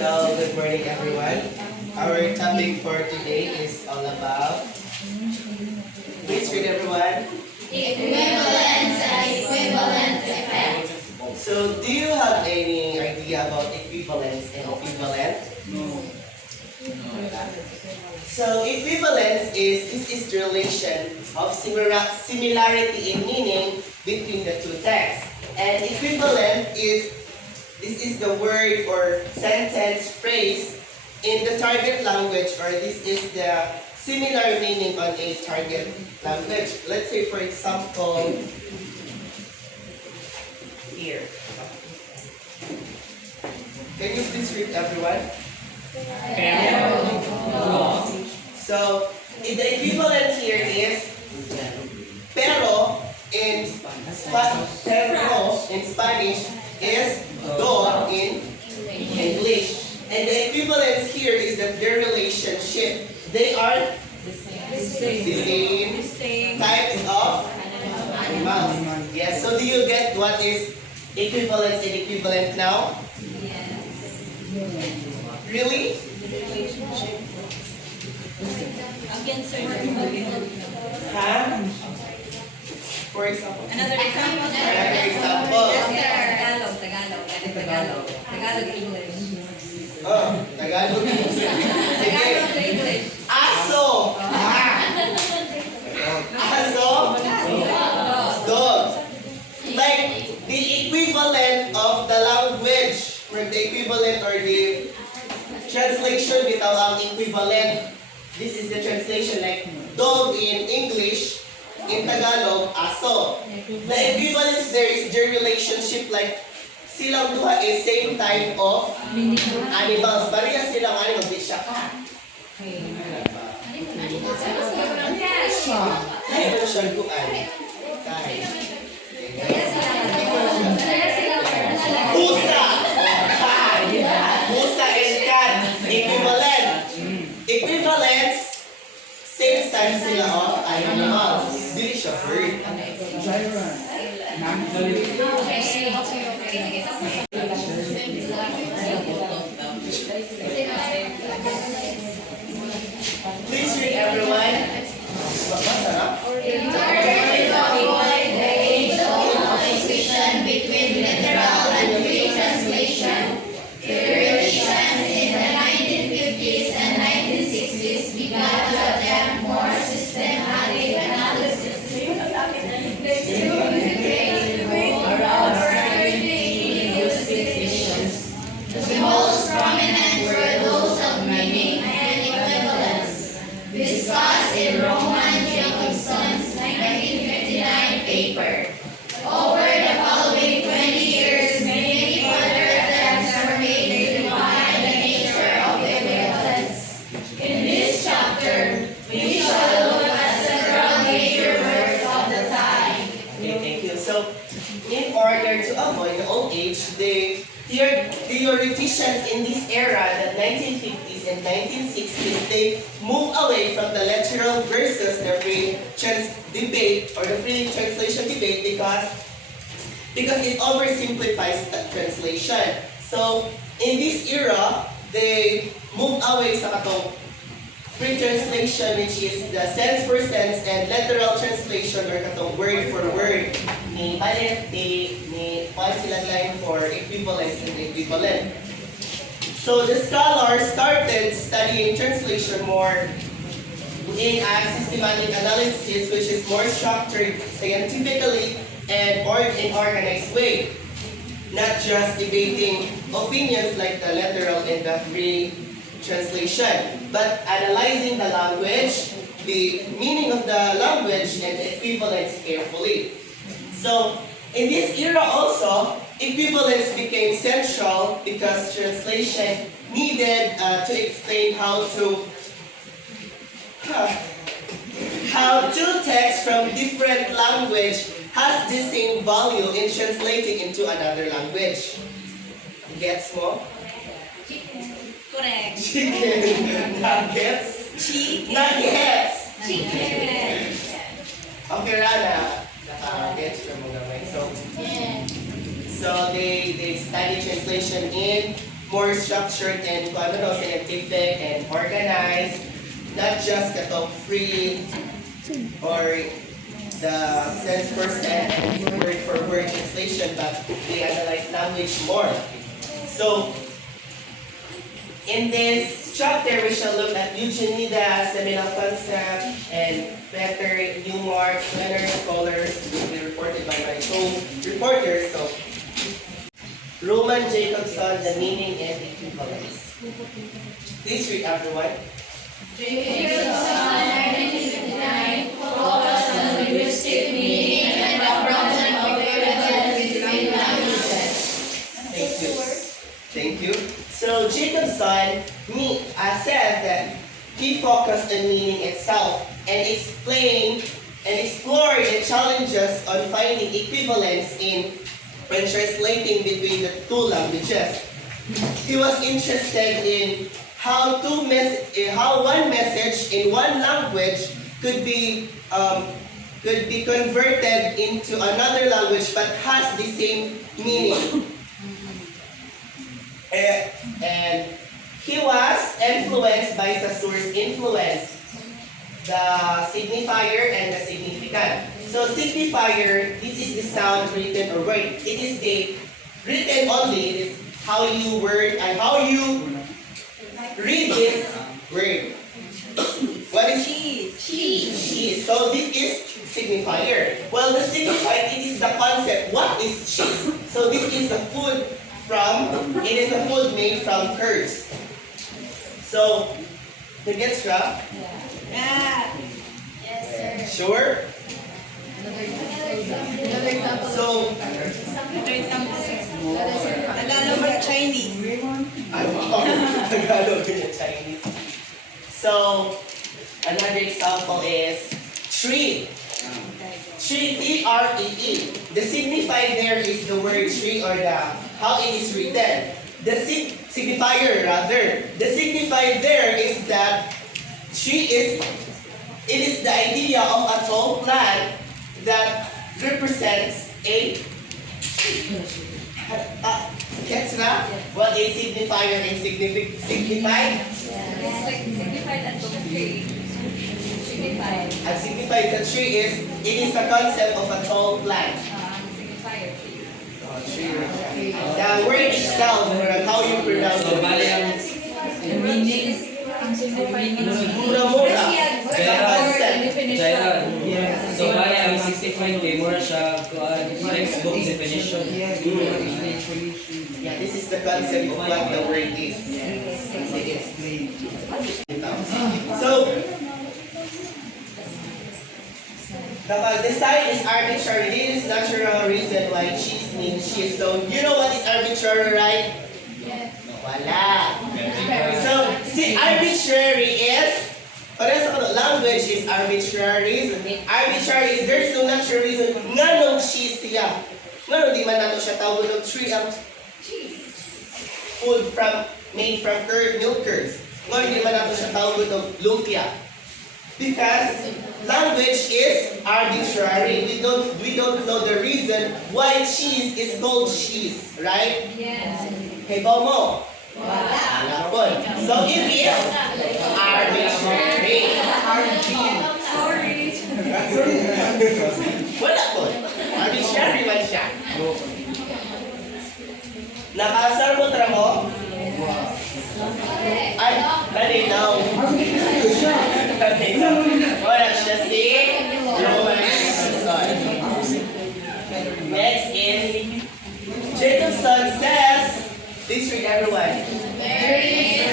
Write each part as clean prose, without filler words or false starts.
So, good morning everyone. Our topic for today is all about, please read everyone. Equivalence and equivalent effect. So, do you have any idea about equivalence and equivalent? No. So, equivalence is the relation of similarity in meaning between the two texts. And equivalent this is the word or sentence phrase in the target language, or this is the similar meaning on a target language. Let's say for example, here. Can you please read everyone? So, the equivalent here is pero in Spanish is do in English. And the equivalence here is that their relationship, they are the same types of animals. Yes, so do you get what is equivalence and equivalent now? Really? Huh? For example? Another example. Another example. Tagalog, English. Oh, Tagalog. Tagalog to Sige. English. Aso. Aso. Dog. Like the equivalent of the language, or the equivalent or the translation bitaw ang equivalent. This is the translation, like dog in English, in Tagalog, aso. The equivalence there is their relationship, like silang duha is same type of animals. Pareha silang animals, di siya cat. Kaya mo siya kuan. Kaya. Pusa! Pusa and cat. Equivalent. Equivalence, same type sila of animals. Dili siya bird. Please read everyone. Basta na? In order to avoid the age-old opposition between literal and free translation, theoreticians in the 1950s and 1960s began to attempt more systematic analysis to around certain linguistic issues. The most prominent were those of meaning and equivalence, discussed in Roman Jacobson's 1959 paper. Over the following 20 years, many further attempts were made to define the nature of equivalence. In this chapter, we shall look at several major works of the time. Okay, thank you. So, in order to avoid the old age, the theoreticians in this era, the 1950s and 1960s, they moved away from the literal versus the free debate or the free translation debate because it oversimplifies the translation. So, in this era, they moved away sa katong free translation, which is the sense for sense, and literal translation or katong word for word. Ni palit ni paano sila line for equivalence and equivalent. So the scholars started studying translation more in a systematic analysis, which is more structured scientifically and in organized way. Not just debating opinions like the literal and the free translation, but analyzing the language, the meaning of the language, and equivalence carefully. So, in this era also, equivalence became central because translation needed to explain how two texts from different language has the same value in translating into another language. Gets mo? Correct. Chicken. Nuggets. Chicken. Nuggets. Chicken. Okay, Rana. Gets from mga may. So they study translation in more structured and scientific and organized, not just katong free or the sense percent and word for word translation, but they analyze language more. So, in this chapter, we shall look at Eugenides, seminal concept, and better Newmark, Leonard scholars, will be reported by my co-reporters. So, Roman Jacobson, the meaning and equivalence. Please read everyone. Jacobson, 1959, focused on linguistic meaning and the problem of equivalence between languages. Thank you. Thank you. So Jacobson said that he focused on meaning itself and explained and explored the challenges on finding equivalence in when translating between the two languages. He was interested in how one message in one language could be converted into another language but has the same meaning. And he was influenced by Saussure's influence, the signifier and the significant. So signifier, this is the sound written or word. It is the written only. It is how you word and how you read this word. What is cheese? So this is signifier. Well, the signifier, it is the concept. What is cheese? So this is the food it is the food made from curds. So, you get scrap? Yeah. Yes, sir. Sure? Another example. So, Another example, sir. Tagalog or Chinese. Tagalog and Chinese. So, another example is tree. Tree, T-R-E-E. The signifier there is the word tree or how it is written. The signifier rather. The signifier there is that tree it is the idea of a tall plant that represents a gets na? What is signifier and signified? Signified at the tree. Signified. And signified the tree it is the concept of a tall plant. Signifier. The word itself, or how you pronounce So, it. bali ang meaning, Mura-mura. Kaya, Concept. so bali ang 65 kay mura siya textbook definition. Yeah, this is the concept of what the word is. So, the sign is arbitrary. This is natural reason why cheese means cheese. So, you know what is arbitrary, right? Wala. So, see, arbitrary is, language is arbitrary. Arbitrary is, there's no natural reason. Nga nung cheese siya. Nga nung di man nato siya tawag ng tree ang food made from milk curds. Nga nung di man nato siya tawag ng lumpia. Because language is arbitrary. We don't know the reason why cheese is called cheese, right? Yes. Hey, Bomo. Wala. So it is arbitrary. Sorry. Wala po. Arbitrary man siya. Nakasar mo tramo? Ay, malinaw. Malinaw. Wala siya si Roman Jacobson. Next is Jacobson says, please read everyone. There is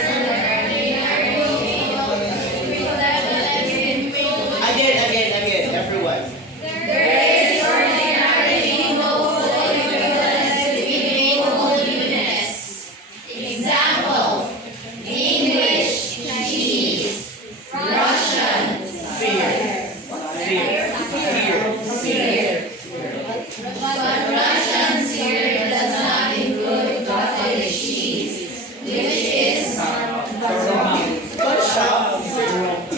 Again, everyone. There is ordinarily no equivalence between holiness. Example: English, cheese; Russian, Fear. but Russian syrup does not include cottage cheese, which is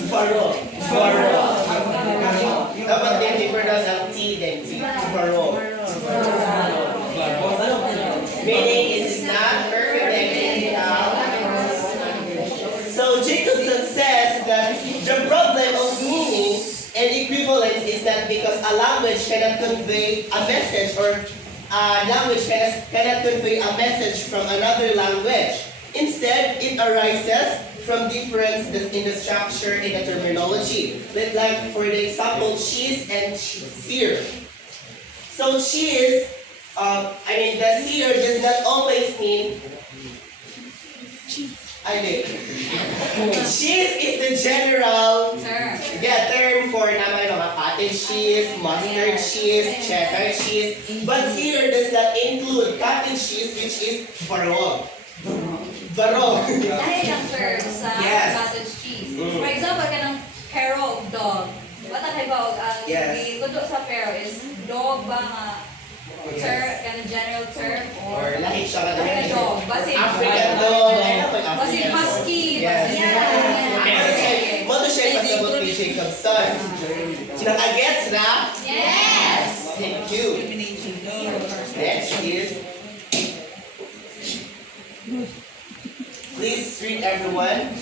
Faro. Dapat din i-pronounce ang T din. Faro. Meaning it is not perfect and because a language cannot convey a message, or a language cannot convey a message from another language. Instead, it arises from differences in the structure in the terminology. Like for the example, cheese and sear. So cheese, the sear does not always mean. Cheese is the general term for mga cottage cheese, mustard cheese, cheddar cheese. But sear does not include cottage cheese, which is barog. Barog. Dahil ang term sa Yes. cottage cheese. For example, kanang pair of dog. What ang haibawag? Ang Yes. tutok sa pair is dog ba nga term, kanang general term, Or or lahi siya ka lahi na dog. Basin. African dog. Basin husky. Yes. Yeah. Mo to siya pasabot ni Jacob's son. Nakagets na? Yes. Thank you. Next is. Please read everyone.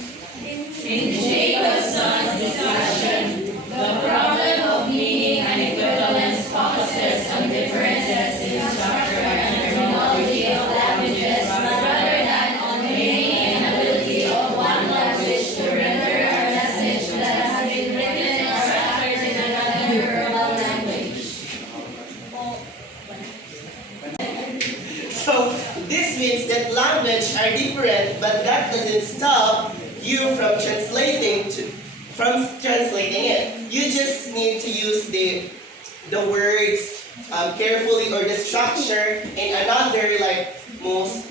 In Jacob's son's discussion, the problem of meaning and equivalence focuses on differences in structure and terminology of languages rather than on the meaning and ability of one language to render a message that has been written or uttered in another verbal language. So this means that language are different, but that doesn't stop you from translating it. You just need to use the words carefully, or the structure in another, like most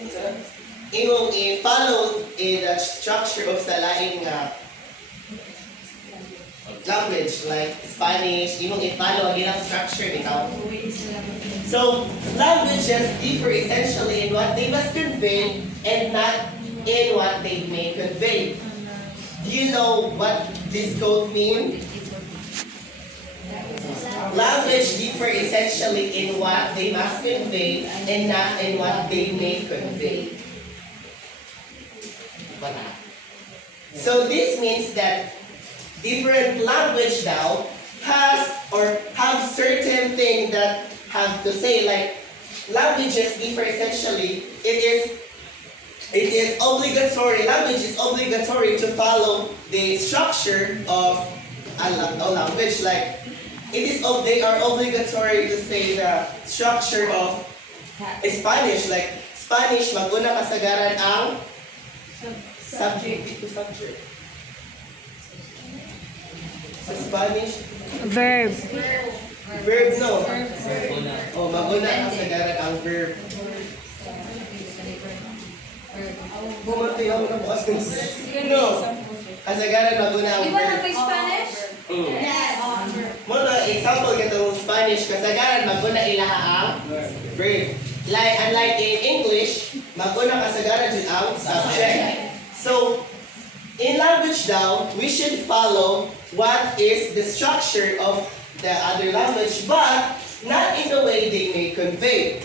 follow the structure of sa laing language, like Spanish, follow ang structure nito. So languages differ essentially in what they must convey and not in what they may convey. Do you know what this code means? Language differ essentially in what they must convey and not in what they may convey. So this means that different language now have certain things that have to say, like languages differ essentially. It is obligatory. Language is obligatory to follow the structure of a language. Like they are obligatory to say the structure of Spanish. Like Spanish, mag-una kasagaran ang subject to subject. Sa Spanish, Verb. verb no. Oh, mag-una kasagaran ang verb. Bumatay ako na bukas ng no. Kasagaran mag-una ang Iba na verb. kay Spanish? Yes. Muna, example katong Spanish, kasagaran mag-una ilaha ang verb. Like, unlike in English, mag-una kasagaran dyan ang subject. So, in language now, we should follow what is the structure of the other language, but not in the way they may convey.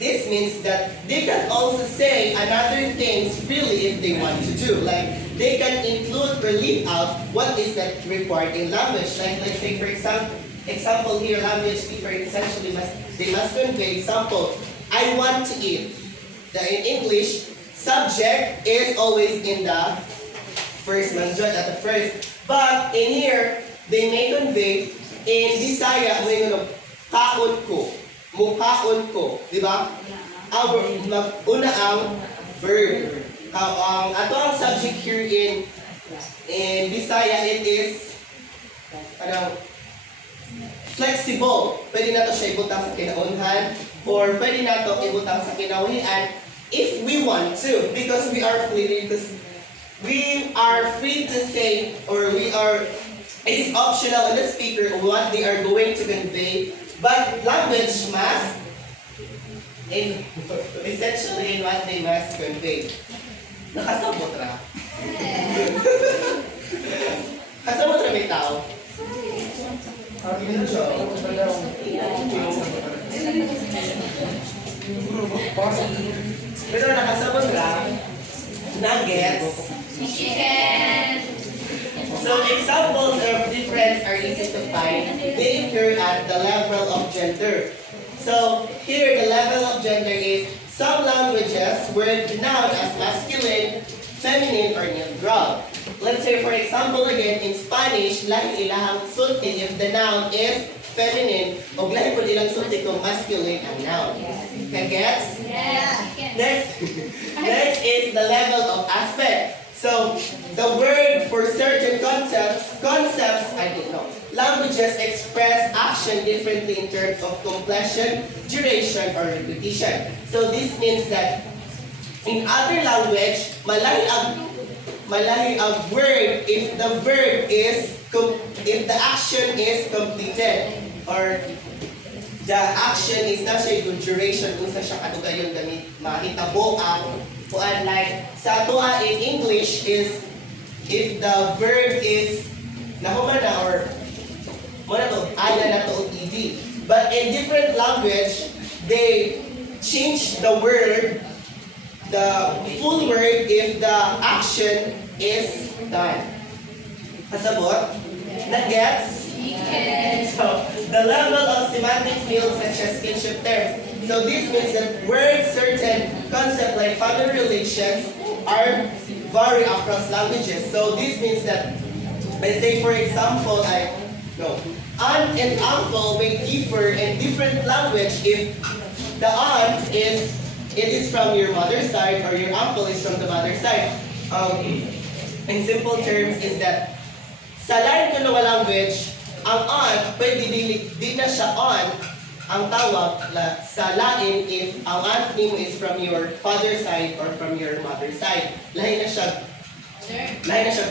This means that they can also say another things freely if they want to do. Like, they can include or leave out what is that required in language. Like, let's say for example here, language differ essentially they must convey. Example, I want to eat. In English, subject is always in the first manjot at the first. But in here, they may convey in Bisaya, kaon ko, mukhaon ko, di ba? Una ang verb. Ang subject here in Bisaya, it is flexible. Pwede na to siya ibutang sa kinaunhan, or pwede na to ibutang sa kinawian if we want to, because we are free to say, or it is optional on the speaker what they are going to convey, but language must essentially in what they must convey. Nakasabot ra. Kasabot ra may tao. Pero nakasabot ra. Nuggets. Chicken. So examples of difference are easy to find. They occur at the languages word noun as masculine, feminine, or neutral. Let's say for example again, in Spanish, lahi ilahang sulti if the noun is feminine, o lahi po ilang sulti kung masculine ang noun. Gets? Next, next is the level of aspect. So, the word for certain concepts, I don't know. Languages express action differently in terms of completion, duration, or repetition. So, this means that in other language, malahi ang word if the verb is, if the action is completed, or the action is na siya yung duration kung sa siya kadugayon gamit mahitabo ang kuan like sa atua in English is if the verb is nahuman na or muna to ana na to ed, but in different language they change the word, the full word if the action is done. Kasabot? Na-gets? So, the level of semantic fields such as kinship terms. So this means that words, certain concepts like family relations are vary across languages. So this means that, let's say for example, aunt and uncle may differ in different language if the aunt is, it is from your mother's side or your uncle is from the mother's side. In simple terms is that sa lain ko ng language, ang aunt, pwede di na siya aunt ang tawag sa lain if ang aunt nimo is from your father's side or from your mother's side. Lain na siya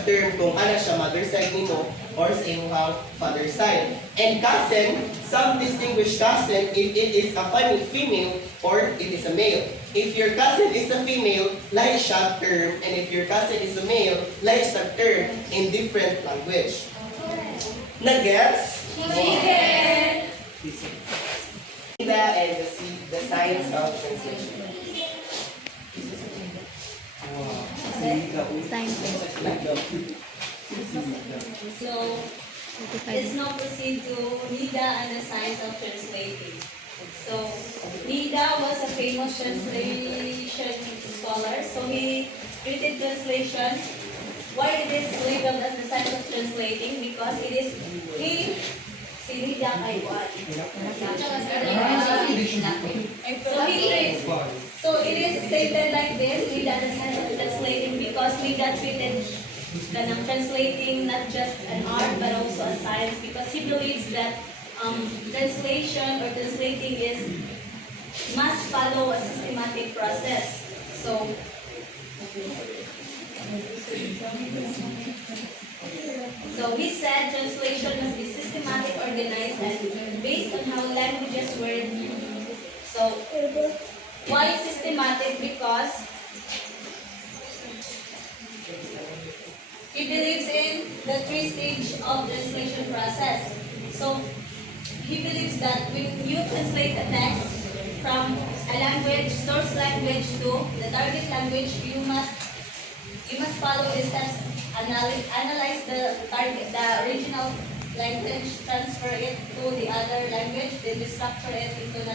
term kung ana siya mother's side nimo or sa imong father's side. And cousin, some distinguish cousin if it is a female or it is a male. If your cousin is a female, lain siya term, and if your cousin is a male, lain siya term in different language. Na-gets? Yes. And the science of translation. So, let's now proceed to Nida and the science of translating. So, Nida was a famous translation scholar. So, he treated translation. Why it is labeled as the science of translating? Because it is si Nida kay Juan. So it is stated like this, Nida the science of translating, because Nida treated kanang translating not just an art but also a science, because he believes that translation or translating must follow a systematic process. So he said translation must be systematic, organized, and based on how languages were. So why systematic? Because he believes in the 3-stage of translation process. So he believes that when you translate a text from a language, source language to the target language, you must follow the steps. Analyze the target, the original language, transfer it to the other language, then structure it into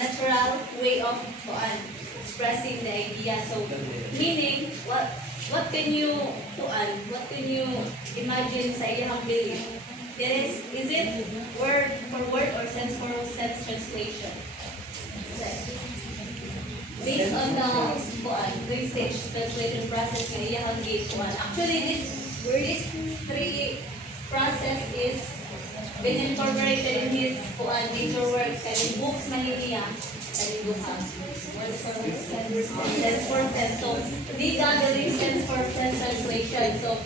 natural way of expressing the idea. So, meaning, what can you imagine sa iyang belief? Is it word for word or sense for sense translation? Based on the 3-stage translation process na iyang gate-1. Actually, this 3 process is been incorporated in his major works, and books man niya, and duha. Sense for sense. So, these are the sense for sense translation. So,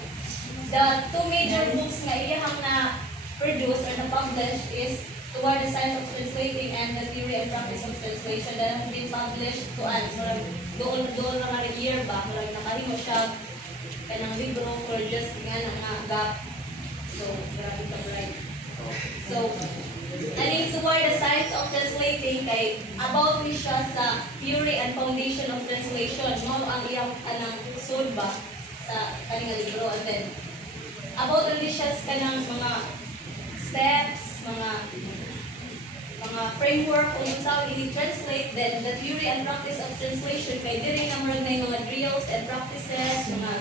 the 2 major books na iyang na produce or na publish is Toward the Science of Translating and the Theory and Practice of Translation that has been published doon na year ba, nakahimo siya kanang libro for just nga gap. So, grabe ka right. So, aning toward the Science of Translating kay about ni siya sa theory and foundation of translation. Mo ang iyang kanang sud ba sa kaning libro, and then about ni siya sa kanang mga steps, mga mga framework kung saan ini-translate, then the theory and practice of translation kay diri na murag na yung mga drills and practices, mga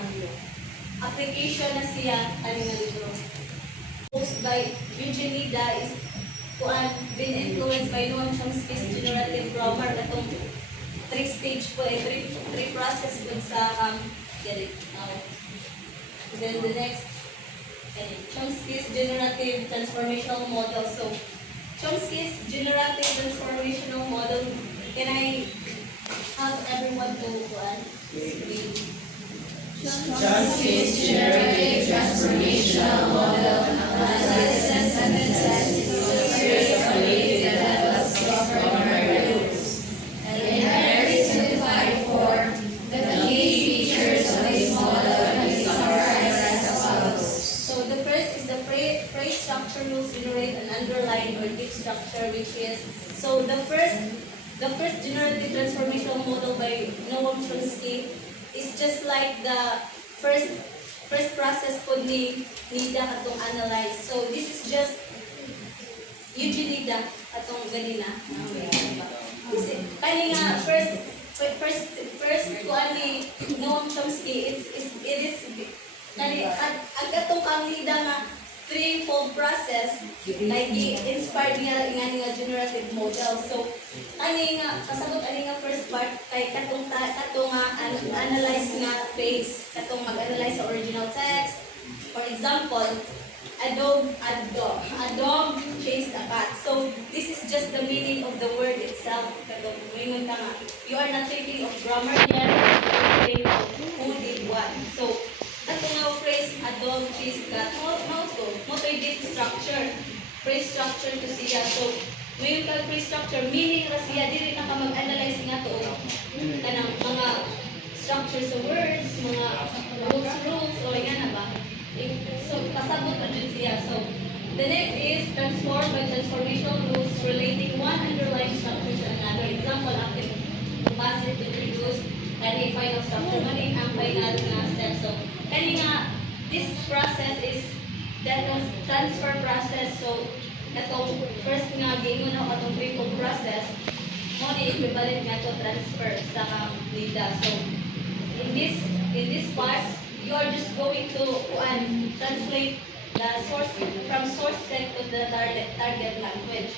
application na siya ano nga libro. Posed by Eugenida is kuan been influenced by Noam Chomsky's generative grammar katong three-stage po three process po sa get it. Then the next Chomsky's generative transformational model. So Chomsky's generative transformational model, can I have everyone to read? Chomsky's generative transformational model analyzes sentences with a series of related levels of grammar rules. In a very simplified form, the key features of this model can be summarized as follows. So the first is the phrase structure rules generate an underlying or deep structure, which is the first generative transformational model by Noam Chomsky is just like the first process po ni Nida katong analyze. So this is just Eugenida katong ganina. Kani nga first ko ani Noam Chomsky it is kani ang katong kang Nida nga threefold process like inspired niya nga generative model. So ani nga kasabot ani nga first part kay katong analyze nga phase, katong mag-analyze sa original text. For example, a dog chased a cat. So this is just the meaning of the word itself. Katong mingon ka nga, you are not thinking of grammar yet, you are thinking of who did what. So katong nga phrase, a dog chased a cat, deep structure, phrase structure to siya. So may phrase structure, meaning ra siya, dili na ka mag-analyze nga to kanang mga structure sa words, mga rules, o nga na ba? So, pasabot na dyan siya. So, the next is transform by transformational rules relating one underlying structure to another. Example, active passive to reduce, kani final structure, maning ang final nga step. So, kani nga, this process is that transfer process. So, itong first nga, giingon ako itong threefold process, mo ni equivalent nga to transfer sa Nida. So, in this part, you are just going to translate the source from source text to the target language.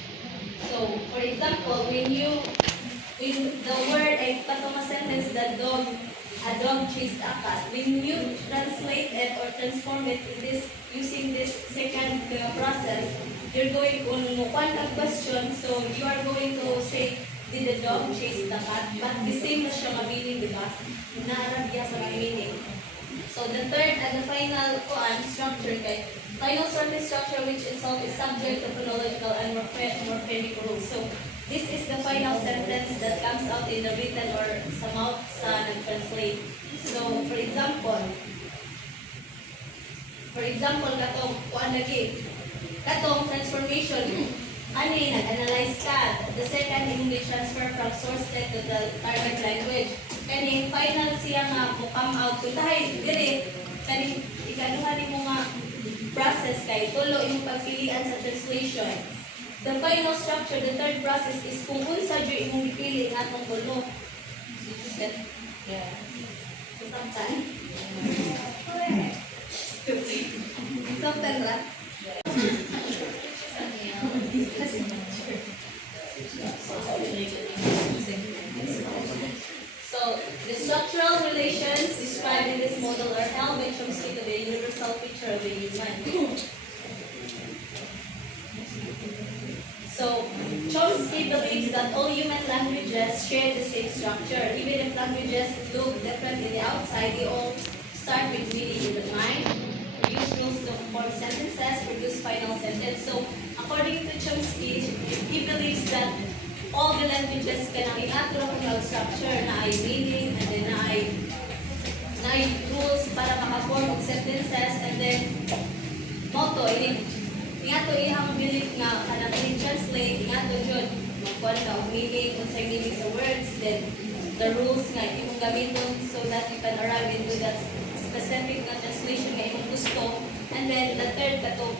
So, for example, when the word ay patong sentence a dog chased a cat, when you translate it or transform it using this second process, you're going to one question. So you are going to say, did the dog chase the cat? But the same na siya meaning, di ba? Naarabya sa meaning. So the third and the final structure kay final sorting structure, which itself is subject to phonological and morphemic rules. So this is the final sentence that comes out in the written or sa mouth sa nag-translate. So for example katong transformation, nag-analyze ka. The second English transfer from source text to the target language. Kani final siya nga mo come out. So dahil diri kani ikaduha nimo nga process kay tulo imong pagpilian sa translation. The final structure, the third process is kung unsa jud imong gipili nga atong tulo. Yeah. Sometimes. Sometimes ra. So, the structural relations described in this model are held by Chomsky to be a universal feature of the human. So, Chomsky believes that all human languages share the same structure. Even if languages look different in the outside, they all start with meaning in the mind, use rules to form sentences, produce final sentence. So, according to Chomsky, he believes that all the languages can i-attribute structure na ay meaning and then na ay rules para maka-form of sentences and then motto, ingato ihang belief nga kanang i-translate, ingato yun magkuhan ka of meaning, unsay meaning sa words, then the rules nga imong gamiton so that you can arrive into that specific na translation nga imong gusto. And then the third katong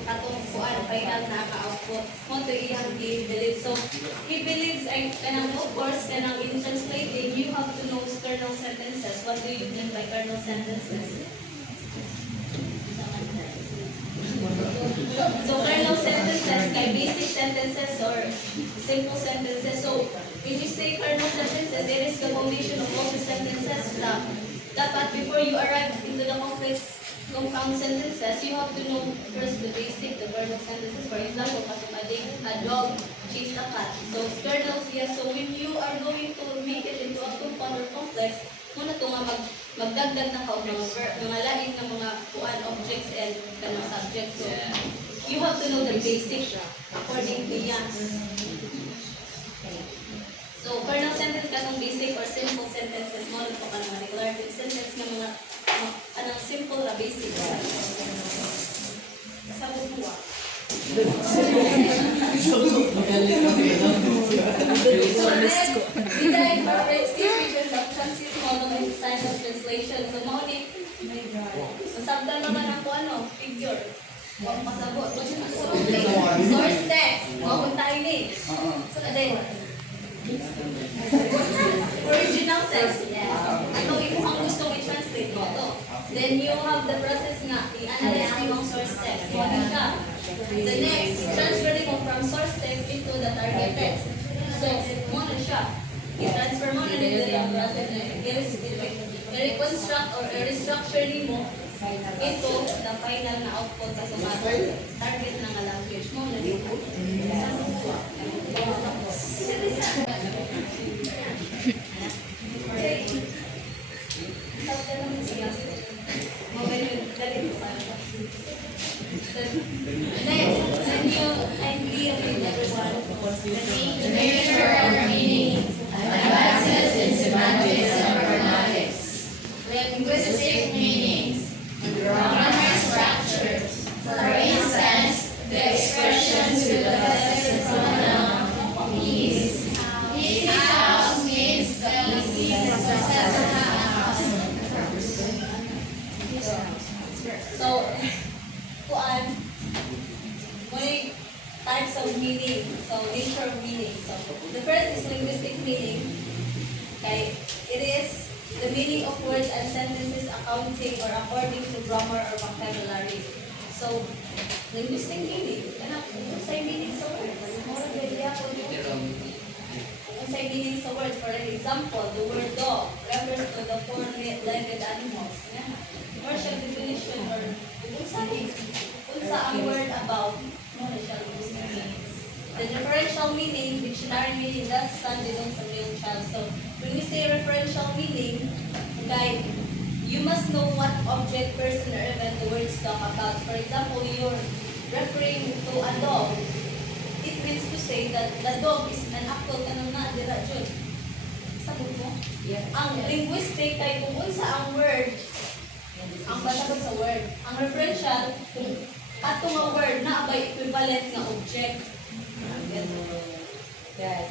kuan final na ka-output mo to iyang i-believe. So he believes ay kanang of course kanang in translating you have to know kernel sentences. What do you mean by kernel sentences? So kernel sentences kay basic sentences or simple sentences. So when you say kernel sentences, it is the foundation of all the sentences. Dapat before you arrive into the complex compound sentences, you have to know first the basic, the kernel sentences. For example, a dog chased a cat. So kernels, yes. So when you are going to make it into a compound or complex, muna ito nga magdagdag na ka mga laing na mga kuan objects and kanang subjects. So you have to know the basic according to yan. So kernel sentence katong basic or simple sentences mo ito ka mga declarative sentence na mga anong simple na basic. Kasabot mo So next, we can incorporate key features of transit model and design of translation. So maulit, masabda naman ako figure. Huwag pasabot. Source text. Huwag kong tayo ni. So then, original text. Ito ang gustong i-translate mo ito. Then you have the process nga, i-analyze yung source text. Huwag ka. The next, transferring mo from source text into the target text. So, mo na siya. I-transfer mo na nito yung process na i-reconstruct or i-restructure mo into the final na output sa target ng language mo na dito. Next, I'm clear with everyone. The nature or meaning, advances in semantics and grammatics, linguistic meanings, grammar structure. For instance, the expression to the possessive pronoun is. His house means that he is the possessive house. So, kuan, may types of meaning. So, nature of meaning. So, the first is linguistic meaning. Okay, it is the meaning of words and sentences accounting or according to grammar or vocabulary. So, linguistic meaning. Ano say meaning sa words? Ano say meaning sa words? For example, the word dog refers to the four-legged animals. Commercial definition or unsa ang word about commercial meaning. The referential meaning, dictionary meaning, that's standing on sa real child. So, when we say referential meaning, okay, you must know what object, person, or event the words talk about. For example, you're referring to a dog. It means to say that the dog is an actual kanang naadira dyan. Sabi mo? Ang linguistic kay kung unsa ang word, ang basabot sa word. Ang referential, kung ato nga word na abay equivalent nga object. Yes.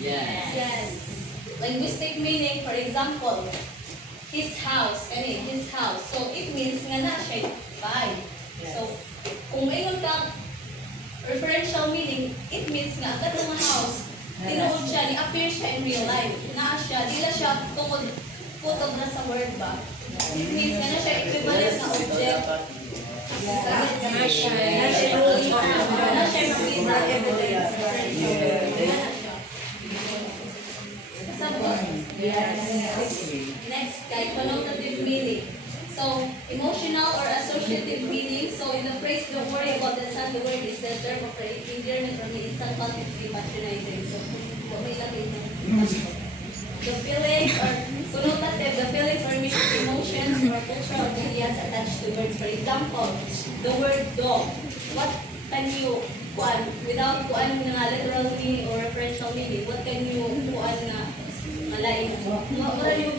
Yes. Linguistic meaning, for example, his house, his house. So, it means nga na siya by. So, kung ngayon ka referential meaning, it means nga agad ng house, tinuod siya, ni-appear siya in real life. Naa siya, dila siya tungkol photograph sa word ba. It means nga na siya equivalent na object. Na siya makita evidence. Next, kay connotative meaning. So, emotional or associative meaning. So, in the phrase, don't worry about the sun, the word is the term of endearment or the instant context patronizing. So, the feelings or connotative, the feelings or emotions or cultural ideas attached to words. For example, the word dog. What can you without nga literal meaning or referential meaning? What can you na malay? Wala yung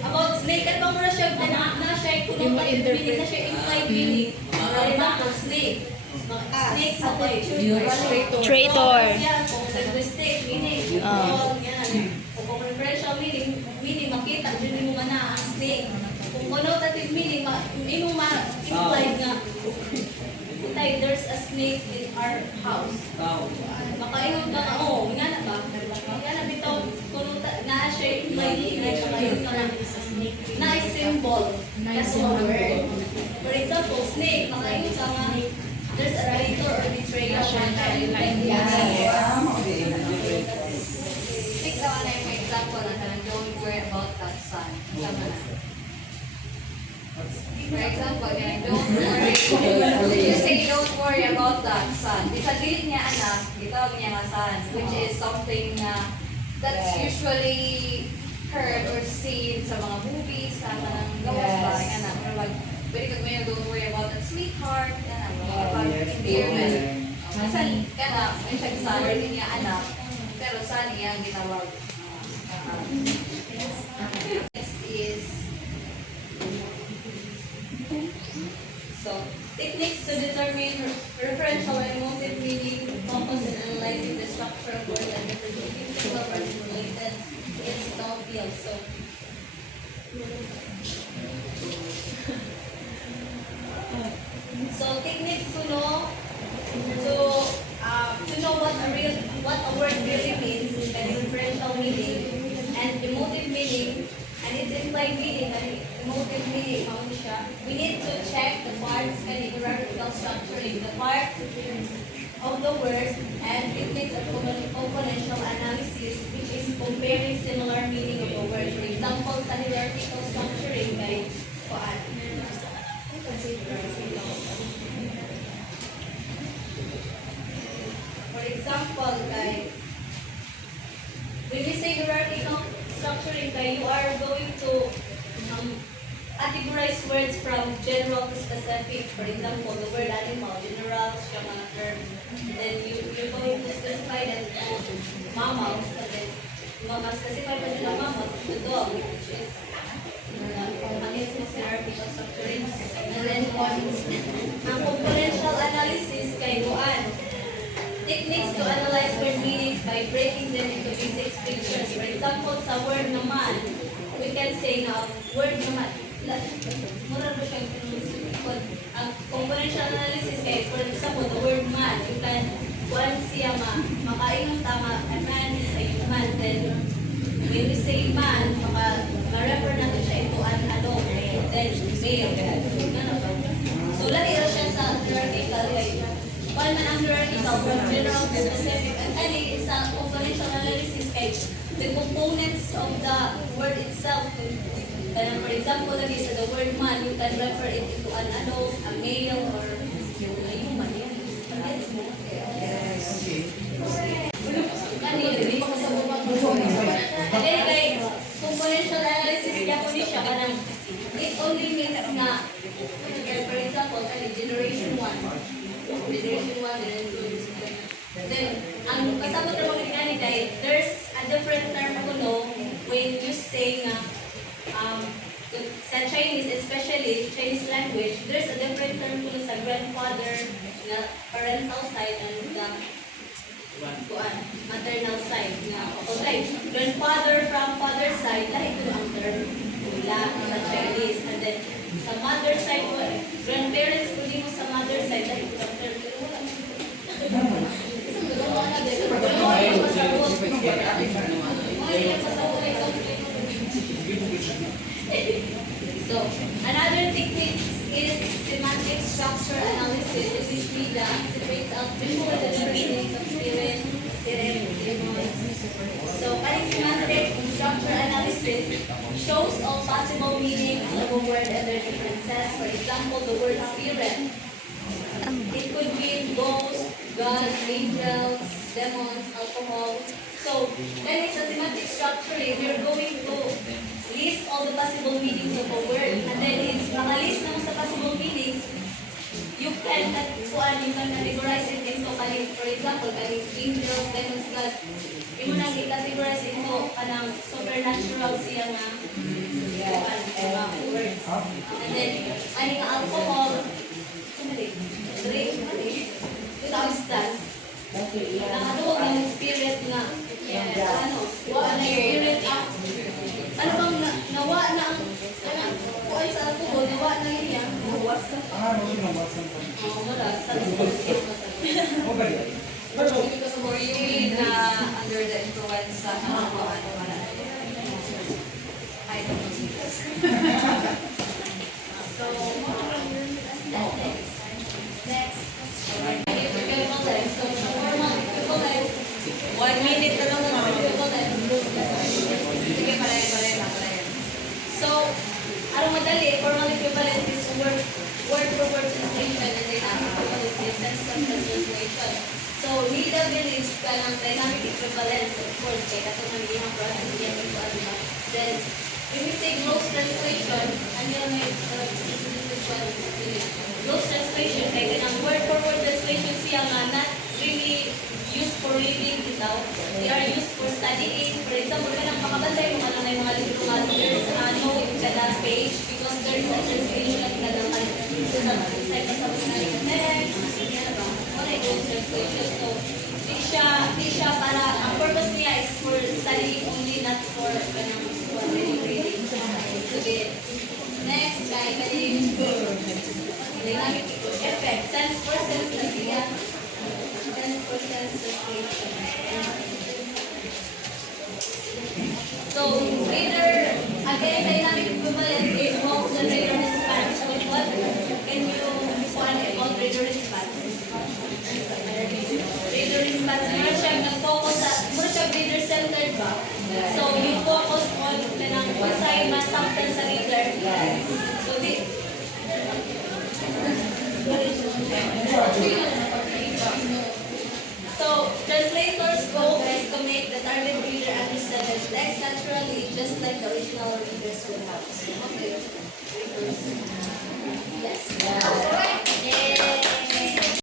about snake at bang muna siya na siya connotative meaning, na siya implied meaning. For example, snake. Snake, okay. Traitor. Yeah, linguistic meaning. Ah. Kung referential meaning makita dili mo man ang snake. Kung connotative meaning imo ma-imply nga tay there's a snake in our house. Makaingon ka nga, nga na ba? Nga na bitaw naa siya imply meaning makaingon ka na symbol that's one word. For example, snake, makaingon ka nga there's a traitor or betrayal. Take the one for example and don't worry about that son. For example, you say don't worry about that son. Bisa dili niya anak, gitawag niya nga son, which is something that's usually heard or seen sa mga movies, sa mga gawas ba, anak. Pero pwede kag may don't worry about that sweetheart, about endearment. Kasi kana, may siya son, hindi niya anak, pero son niya ang gitawag. Next is Techniques to determine referential and emotive meaning, focus in analyzing the structure of words and differentiating single words related in small fields. So techniques to know what a word really means, and referential meaning, and emotive meaning, and its implied meaning, and emotive meaning, we need to check the parts and hierarchical structuring, the parts of the word, and techniques of exponential analysis, which is comparing similar meaning of a word. For example, sa hierarchical structuring, kay kuan. For example, like when we say hierarchical structuring, you are going to categorize words from general to specific. For example, the word animal, general, siya mga term. Then you're going to specify that to mammals. And then specify pa nila mammals, the dog, which is hierarchical structuring. And then ang componential analysis kay kuan. Techniques to analyze word meanings by breaking them into basic pictures. For example, sa word naman, we can say na word naman. Mura ba siyang ang componential analysis kay, for example, the word man, you can kuan siya makaingon tama, a man is a human. Then when we say man, ma-refer natin siya into an adult, then male. So lagi siya sa hierarchical like one man ang hierarchical from general to specific, and any sa componential analysis kay the components of the word itself. For example, lagi sa the word man, you can refer it into an adult, a male, or a human. Again, kay componential analysis niya po siya kanang it only means na for example, generation 1, then ang kasabot na mga gani kay there's a different term kuno when you say nga sa Chinese, especially Chinese language, there's a different term kuno sa grandfather na parental side and the maternal side nga like grandfather from father side lahi kuno ang term nila sa Chinese, and then sa mother side grandparents kuno mo sa mother side lahi kuno ang term. So, another technique is semantic structure analysis, in which Vida separates out before the meanings of spirit, so, semantic structure analysis shows all possible meanings of a word and their differences. For example, the word spirit. It could be ghosts, gods, angels, demons, alcohol. So, then it's a semantic structuring. You're going to list all the possible meanings of a word. And then it's nakalist naman sa possible meanings, you can categorize it into for example, angels, demons, gods. Yung nang i-categorize into kanang supernatural siya nga words. And then, ano nga alcohol, drink, substance. Nakatuwag ng spirit nga Wa na spirit ang ano bang nawa na ang kuan sa ako nawa na niya. Nawas sa. Wala sa. Because for you na under the influence sa kuan wala. I don't know. So, next. Equivalence. So, formal equivalence. 1 minute na lang naman. Equivalence. Sige, pareho. So, anong madali? Formal equivalence is word for word translation and dynamic equivalence is sense translation. So, need a village ka ng dynamic equivalence, of course, kaya ito naging ang process yan ito, diba? Then, when we say close translation, ano yung may close translation, kaya ganang word for word translation siya nga not really used for reading bitaw. They are used for studying. For example, kanang makabantay kung ano na yung mga libro nga there's kada page because there is a translation na lang like kasabot na yung text. Yan ba? Wala yung close translation. So, di siya para, ang purpose niya is for studying only, not for reading. Okay. Next, dynamic effect. Sense for sense na siya. Sense for sense translation. So, reader, again, dynamic equivalence is what the reader response. So, what can you find about reader response? Reader response, mura siya nag-focus sa, mura siya reader-centered ba? So, you focus on kanang usay masaktan sa reader. So, So, translators' goal is to make the target reader understand the text naturally, just like the original readers would have. Okay.